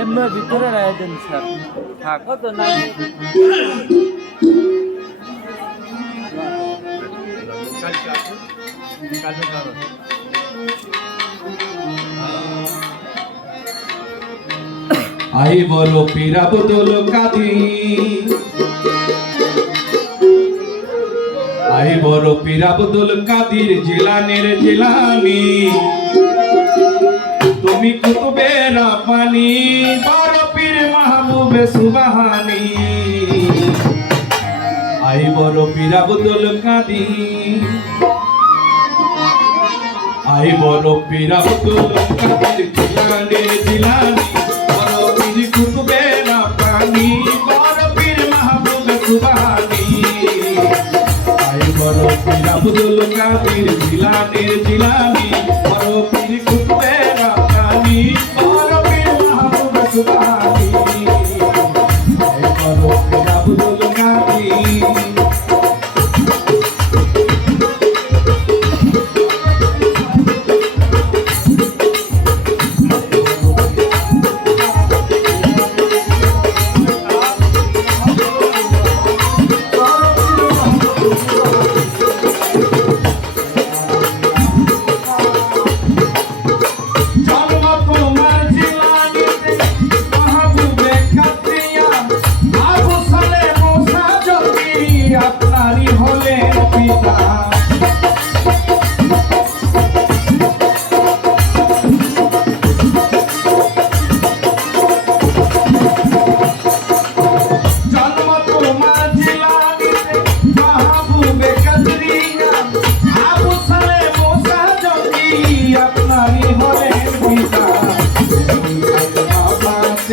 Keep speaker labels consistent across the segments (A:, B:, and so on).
A: এমনি ভিতরে রায় দেন, স্যার। থাকো। তো না
B: আই বলো পীরা বদল কাঁদি আই বলো পীরা বদল কাদির জেলানের জেলানি। তুমি কুটবে না পানি রাব্বানি পীর মাহবুবে সুবাহানি। আই বড় পীরা বদল কাদি আই বড় পীরা বদল বরফির দিলানি কাদির জিলানি জিলানি না পানি রাব্বানি পীর মাহবুবে সুবাহানি। আই বড় পীরা বদল কাদির জিলানি জিলানি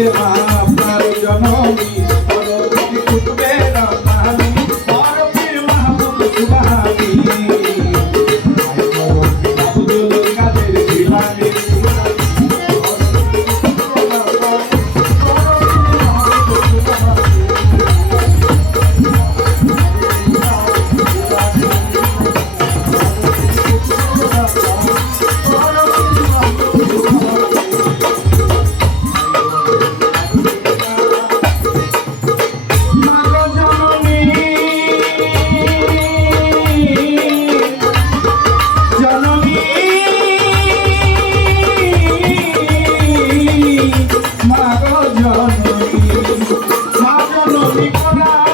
B: আছে আপনার জন্য। করা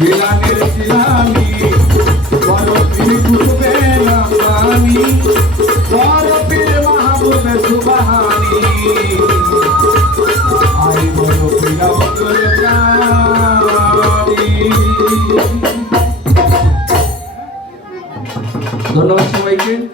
B: আব্দুল কাদের